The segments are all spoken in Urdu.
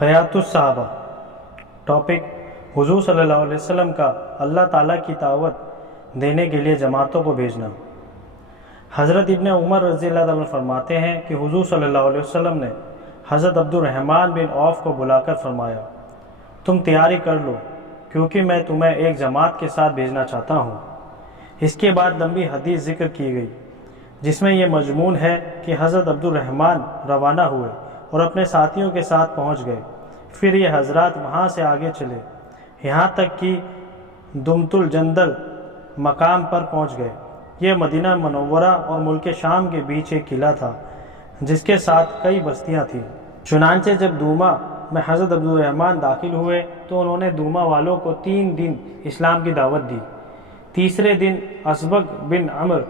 حیات الصحابہ ٹاپک حضور صلی اللہ علیہ وسلم کا اللہ تعالیٰ کی دعوت دینے کے لیے جماعتوں کو بھیجنا۔ حضرت ابن عمر رضی اللہ عنہ فرماتے ہیں کہ حضور صلی اللہ علیہ وسلم نے حضرت عبد الرحمن بن عوف کو بلا کر فرمایا، تم تیاری کر لو کیونکہ میں تمہیں ایک جماعت کے ساتھ بھیجنا چاہتا ہوں۔ اس کے بعد لمبی حدیث ذکر کی گئی جس میں یہ مضمون ہے کہ حضرت عبد الرحمن روانہ ہوئے اور اپنے ساتھیوں کے ساتھ پہنچ گئے۔ پھر یہ حضرات وہاں سے آگے چلے یہاں تک کہ دمت الجندل مقام پر پہنچ گئے۔ یہ مدینہ منورہ اور ملک شام کے بیچ ایک قلعہ تھا جس کے ساتھ کئی بستیاں تھیں۔ چنانچہ جب دوما میں حضرت عبد الرحمن داخل ہوئے تو انہوں نے دوما والوں کو 3 دن اسلام کی دعوت دی۔ تیسرے دن اسبغ بن عمر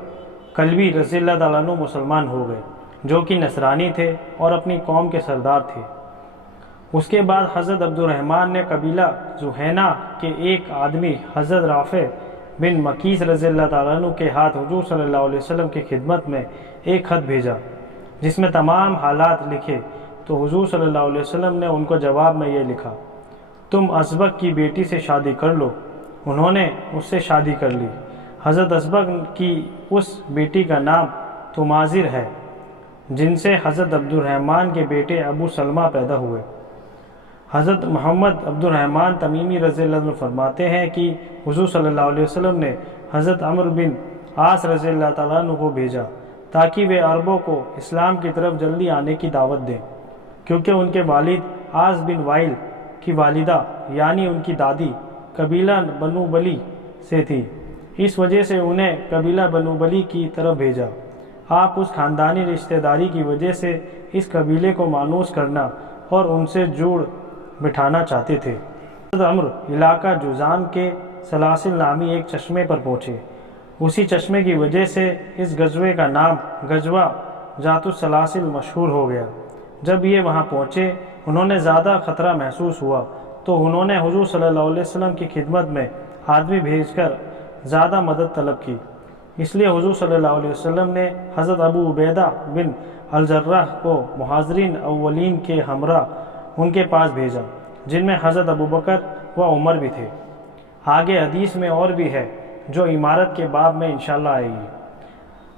کلبی رضی اللہ تعالیٰ عنہ مسلمان ہو گئے جو کہ نصرانی تھے اور اپنی قوم کے سردار تھے۔ اس کے بعد حضرت عبد الرحمن نے قبیلہ زہینہ کے ایک آدمی حضرت رافع بن مکیس رضی اللہ تعالیٰ عنہ کے ہاتھ حضور صلی اللہ علیہ وسلم کی خدمت میں ایک خط بھیجا جس میں تمام حالات لکھے، تو حضور صلی اللہ علیہ وسلم نے ان کو جواب میں یہ لکھا، تم اسبغ کی بیٹی سے شادی کر لو۔ انہوں نے اس سے شادی کر لی۔ حضرت اسبغ کی اس بیٹی کا نام تماظر ہے جن سے حضرت عبد الرحمن کے بیٹے ابو سلمہ پیدا ہوئے۔ حضرت محمد عبد الرحمن تمیمی رضی اللہ عنہ فرماتے ہیں کہ حضور صلی اللہ علیہ وسلم نے حضرت عمرو بن عاص رضی اللہ تعالیٰ عنہ کو بھیجا تاکہ وہ عربوں کو اسلام کی طرف جلدی آنے کی دعوت دیں، کیونکہ ان کے والد عاص بن وائل کی والدہ یعنی ان کی دادی قبیلہ بنو بلی سے تھی، اس وجہ سے انہیں قبیلہ بنو بلی کی طرف بھیجا۔ آپ اس خاندانی رشتہ داری کی وجہ سے اس قبیلے کو مانوس کرنا اور ان سے جوڑ بٹھانا چاہتے تھے۔ حضرت عمرو علاقہ جوزام کے سلاسل نامی ایک چشمے پر پہنچے۔ اسی چشمے کی وجہ سے اس غزوے کا نام غزوہ ذات السلاسل مشہور ہو گیا۔ جب یہ وہاں پہنچے انہوں نے زیادہ خطرہ محسوس ہوا تو انہوں نے حضور صلی اللہ علیہ وسلم کی خدمت میں آدمی بھیج کر زیادہ مدد طلب کی۔ اس لیے حضور صلی اللہ علیہ وسلم نے حضرت ابو عبیدہ بن الجراح کو مہاجرین اولین کے ہمراہ ان کے پاس بھیجا جن میں حضرت ابو بکر و عمر بھی تھے۔ آگے حدیث میں اور بھی ہے جو عمارت کے باب میں انشاءاللہ آئے گی۔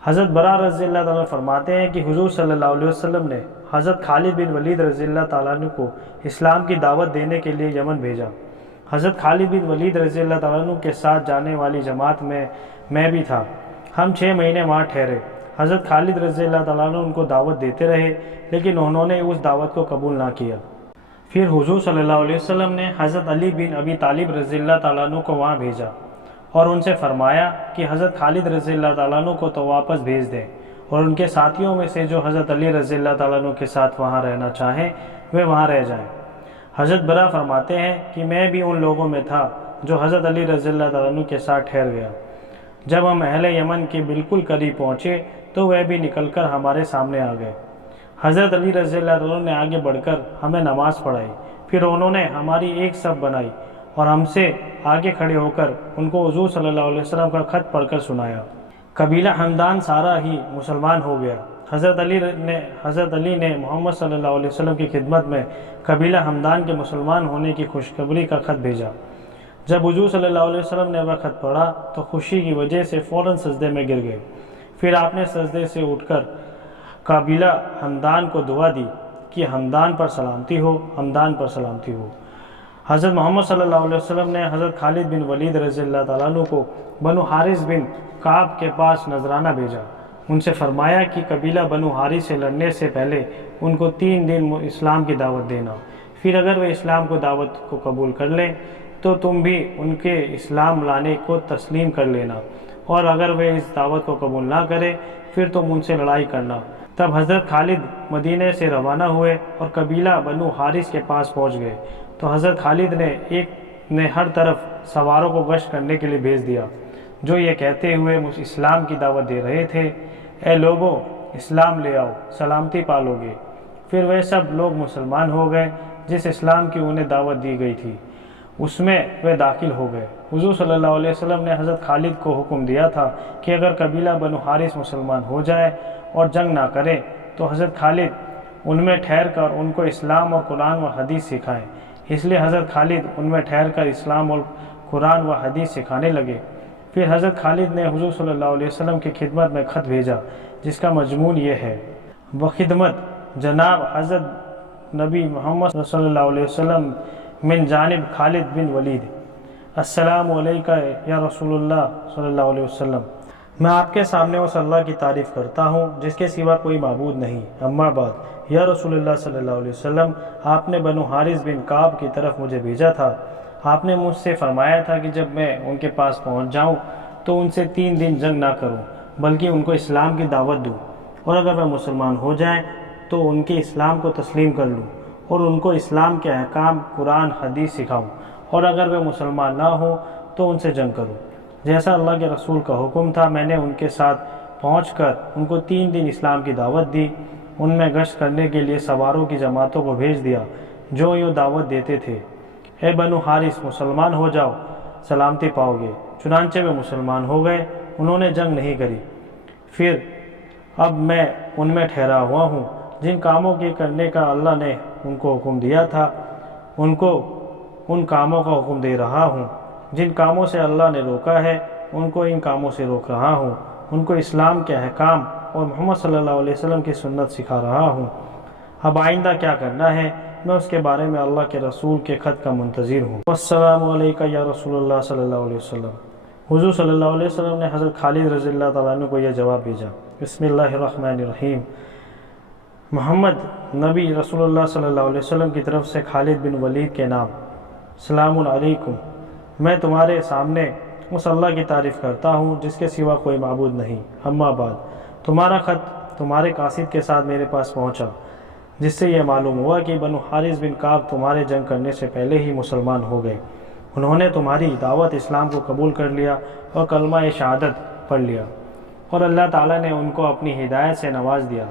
حضرت برا رضی اللہ تعالیٰ فرماتے ہیں کہ حضور صلی اللہ علیہ وسلم نے حضرت خالد بن ولید رضی اللہ تعالیٰ عنہ کو اسلام کی دعوت دینے کے لیے یمن بھیجا۔ حضرت خالد بن ولید رضی اللہ تعالیٰ عنہ کے ساتھ جانے والی جماعت میں بھی تھا۔ ہم 6 مہینے وہاں ٹھہرے۔ حضرت خالد رضی اللہ تعالیٰ عنہ ان کو دعوت دیتے رہے لیکن انہوں نے اس دعوت کو قبول نہ کیا۔ پھر حضور صلی اللہ علیہ وسلم نے حضرت علی بن ابی طالب رضی اللہ تعالیٰ عنہ کو وہاں بھیجا اور ان سے فرمایا کہ حضرت خالد رضی اللہ تعالیٰ عنہ کو تو واپس بھیج دیں اور ان کے ساتھیوں میں سے جو حضرت علی رضی اللہ تعالیٰ عنہ کے ساتھ وہاں رہنا چاہیں وہ وہاں رہ جائیں۔ حضرت برا فرماتے ہیں کہ میں بھی ان لوگوں میں تھا جو حضرت علی رضی اللہ تعالیٰ عنہ کے ساتھ ٹھہر گیا۔ جب ہم اہل یمن کے بالکل قریب پہنچے تو وہ بھی نکل کر ہمارے سامنے آ گئے۔ حضرت علی رضی اللہ تعالیٰ عنہ نے آگے بڑھ کر ہمیں نماز پڑھائی، پھر انہوں نے ہماری ایک صف بنائی اور ہم سے آگے کھڑے ہو کر ان کو حضور صلی اللہ علیہ وسلم کا خط پڑھ کر سنایا۔ قبیلہ ہمدان سارا ہی مسلمان ہو گیا۔ حضرت علی نے محمد صلی اللہ علیہ وسلم کی خدمت میں قبیلہ ہمدان کے مسلمان ہونے کی خوشخبری کا خط بھیجا۔ جب حضور صلی اللہ علیہ وسلم نے وہ خط پڑھا تو خوشی کی وجہ سے فوراً سجدے میں گر گئے۔ پھر آپ نے سجدے سے اٹھ کر قبیلہ ہمدان کو دعا دی کہ ہمدان پر سلامتی ہو، ہمدان پر سلامتی ہو۔ حضرت محمد صلی اللہ علیہ وسلم نے حضرت خالد بن ولید رضی اللہ تعالیٰ عنہ کو بنو حارث بن کعب کے پاس نذرانہ بھیجا۔ ان سے فرمایا کہ قبیلہ بنو حارث سے لڑنے سے پہلے ان کو 3 دن اسلام کی دعوت دینا، پھر اگر وہ اسلام کو دعوت کو قبول کر لیں تو تم بھی ان کے اسلام لانے کو تسلیم کر لینا، اور اگر وہ اس دعوت کو قبول نہ کرے پھر تم ان سے لڑائی کرنا۔ تب حضرت خالد مدینے سے روانہ ہوئے اور قبیلہ بنو حارث کے پاس پہنچ گئے تو حضرت خالد نے ہر طرف سواروں کو گشت کرنے کے لیے بھیج دیا جو یہ کہتے ہوئے اسلام کی دعوت دے رہے تھے، اے لوگوں اسلام لے آؤ، سلامتی پالو گے۔ پھر وہ سب لوگ مسلمان ہو گئے جس اسلام کی انہیں دعوت دی گئی تھی اس میں وہ داخل ہو گئے۔ حضور صلی اللہ علیہ وسلم نے حضرت خالد کو حکم دیا تھا کہ اگر قبیلہ بنو حارث مسلمان ہو جائے اور جنگ نہ کرے تو حضرت خالد ان میں ٹھہر کر ان کو اسلام اور قرآن و حدیث سکھائیں۔ اس لیے حضرت خالد ان میں ٹھہر کر اسلام اور قرآن و حدیث سکھانے لگے۔ پھر حضرت خالد نے حضور صلی اللہ علیہ وسلم کی خدمت میں خط بھیجا جس کا مضمون یہ ہے: بخدمت جناب حضرت نبی محمد صلی اللہ علیہ وسلم من جانب خالد بن ولید، السلام علیکہ یا رسول اللہ صلی اللہ علیہ وسلم۔ میں آپ کے سامنے اس اللہ کی تعریف کرتا ہوں جس کے سوا کوئی معبود نہیں، اما بعد، یا رسول اللہ صلی اللہ علیہ وسلم، آپ نے بنو حارث بن کعب کی طرف مجھے بھیجا تھا۔ آپ نے مجھ سے فرمایا تھا کہ جب میں ان کے پاس پہنچ جاؤں تو ان سے 3 دن جنگ نہ کروں بلکہ ان کو اسلام کی دعوت دوں، اور اگر وہ مسلمان ہو جائیں تو ان کے اسلام کو تسلیم کر لوں اور ان کو اسلام کے احکام قرآن حدیث سکھاؤں، اور اگر وہ مسلمان نہ ہوں تو ان سے جنگ کروں۔ جیسا اللہ کے رسول کا حکم تھا میں نے ان کے ساتھ پہنچ کر ان کو 3 دن اسلام کی دعوت دی۔ ان میں گشت کرنے کے لیے سواروں کی جماعتوں کو بھیج دیا جو یوں دعوت دیتے تھے: اے بنو حارث، مسلمان ہو جاؤ، سلامتی پاؤ گے۔ چنانچہ وہ مسلمان ہو گئے، انہوں نے جنگ نہیں کری۔ پھر اب میں ان میں ٹھہرا ہوا ہوں جن کاموں کے کرنے کا اللہ نے ان کو حکم دیا تھا، ان کو ان کاموں کا حکم دے رہا ہوں۔ جن کاموں سے اللہ نے روکا ہے ان کو ان کاموں سے روک رہا ہوں۔ ان کو اسلام کے احکام اور محمد صلی اللہ علیہ وسلم کی سنت سکھا رہا ہوں۔ اب آئندہ کیا کرنا ہے میں اس کے بارے میں اللہ کے رسول کے خط کا منتظر ہوں۔ السلام علیکہ یا رسول اللہ صلی اللہ علیہ وسلم۔ حضور صلی اللہ علیہ وسلم نے حضرت خالد رضی اللہ تعالیٰ عنہ کو یہ جواب بھیجا: بسم اللہ الرحمن الرحیم۔ محمد نبی رسول اللہ صلی اللہ علیہ وسلم کی طرف سے خالد بن ولید کے نام، السلام علیکم۔ میں تمہارے سامنے اس اللہ کی تعریف کرتا ہوں جس کے سوا کوئی معبود نہیں، اما بعد، تمہارا خط تمہارے قاصد کے ساتھ میرے پاس پہنچا جس سے یہ معلوم ہوا کہ بنو حارث بن کعب تمہارے جنگ کرنے سے پہلے ہی مسلمان ہو گئے۔ انہوں نے تمہاری دعوت اسلام کو قبول کر لیا اور کلمہ شہادت پڑھ لیا، اور اللہ تعالیٰ نے ان کو اپنی ہدایت سے نواز دیا۔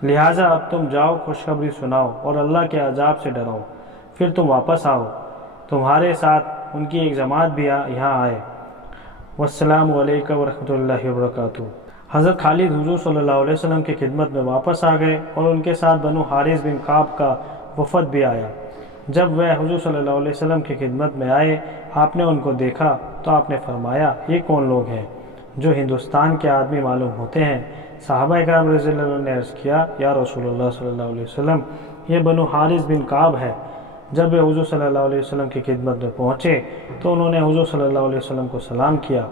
لہٰذا اب تم جاؤ، خوشخبری سناؤ اور اللہ کے عذاب سے ڈراؤ۔ پھر تم واپس آؤ، تمہارے ساتھ ان کی ایک جماعت بھی یہاں آئے۔ والسلام علیکم ورحمۃ اللہ وبرکاتہ۔ حضرت خالد حضور صلی اللہ علیہ وسلم کی خدمت میں واپس آ گئے اور ان کے ساتھ بنو حارث بن کعب کا وفد بھی آیا۔ جب وہ حضور صلی اللہ علیہ وسلم کی خدمت میں آئے، آپ نے ان کو دیکھا تو آپ نے فرمایا: یہ کون لوگ ہیں جو ہندوستان کے آدمی معلوم ہوتے ہیں؟ صحابہ کرام رضی اللہ عنہ نے عرض کیا: یا رسول اللہ صلی اللہ علیہ وسلم، یہ بنو حارث بن کعب ہے۔ جب وہ حضور صلی اللہ علیہ وسلم کی خدمت میں پہنچے تو انہوں نے حضور صلی اللہ علیہ وسلم کو سلام کیا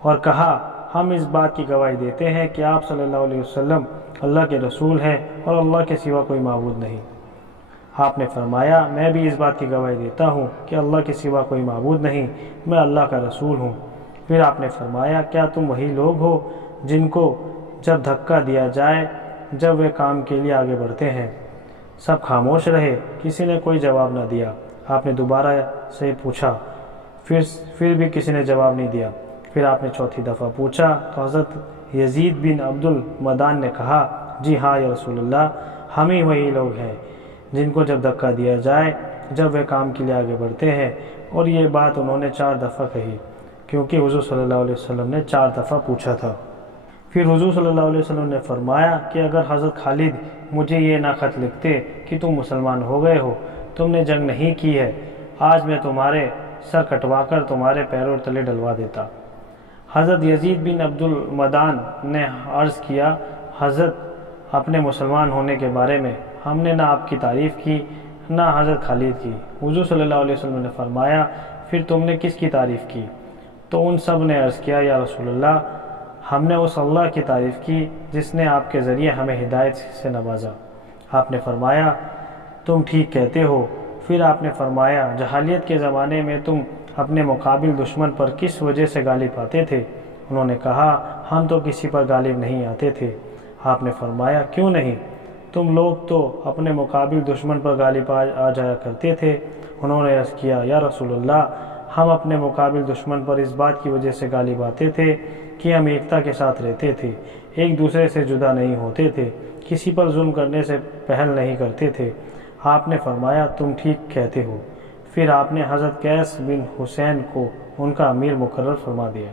اور کہا: ہم اس بات کی گواہی دیتے ہیں کہ آپ صلی اللہ علیہ وسلم اللہ کے رسول ہیں اور اللہ کے سوا کوئی معبود نہیں۔ آپ نے فرمایا: میں بھی اس بات کی گواہی دیتا ہوں کہ اللہ کے سوا کوئی معبود نہیں، میں اللہ کا رسول ہوں۔ پھر آپ نے فرمایا: کیا تم وہی لوگ ہو جن کو جب دھکا دیا جائے جب وہ کام کے لیے آگے بڑھتے ہیں؟ سب خاموش رہے، کسی نے کوئی جواب نہ دیا۔ آپ نے دوبارہ سے پوچھا، پھر بھی کسی نے جواب نہیں دیا۔ پھر آپ نے چوتھی دفعہ پوچھا تو حضرت یزید بن عبد المدان نے کہا: جی ہاں یا رسول اللہ، ہم ہی وہی لوگ ہیں جن کو جب دھکا دیا جائے جب وہ کام کے لیے آگے بڑھتے ہیں۔ اور یہ بات انہوں نے 4 دفعہ کہی کیونکہ حضور صلی اللہ علیہ وسلم نے 4 دفعہ پوچھا تھا۔ پھر حضور صلی اللہ علیہ وسلم نے فرمایا کہ اگر حضرت خالد مجھے یہ نہ خط لکھتے کہ تم مسلمان ہو گئے ہو، تم نے جنگ نہیں کی ہے، آج میں تمہارے سر کٹوا کر تمہارے پیروں تلے ڈلوا دیتا۔ حضرت یزید بن عبد المدان نے عرض کیا: حضرت اپنے مسلمان ہونے کے بارے میں ہم نے نہ آپ کی تعریف کی نہ حضرت خالد کی۔ حضور صلی اللہ علیہ وسلم نے فرمایا: پھر تم نے کس کی تعریف کی؟ تو ان سب نے عرض کیا: یا رسول اللہ، ہم نے اس اللہ کی تعریف کی جس نے آپ کے ذریعے ہمیں ہدایت سے نوازا۔ آپ نے فرمایا: تم ٹھیک کہتے ہو۔ پھر آپ نے فرمایا: جاہلیت کے زمانے میں تم اپنے مقابل دشمن پر کس وجہ سے غالب پاتے تھے؟ انہوں نے کہا: ہم تو کسی پر غالب نہیں آتے تھے۔ آپ نے فرمایا: کیوں نہیں؟ تم لوگ تو اپنے مقابل دشمن پر غالب آ جایا کرتے تھے۔ انہوں نے عرض کیا: یا رسول اللہ، ہم اپنے مقابل دشمن پر اس بات کی وجہ سے غالب آتے تھے کہ ہم ایکتا کے ساتھ رہتے تھے، ایک دوسرے سے جدا نہیں ہوتے تھے، کسی پر ظلم کرنے سے پہل نہیں کرتے تھے۔ آپ نے فرمایا: تم ٹھیک کہتے ہو۔ پھر آپ نے حضرت قیس بن حسین کو ان کا امیر مقرر فرما دیا۔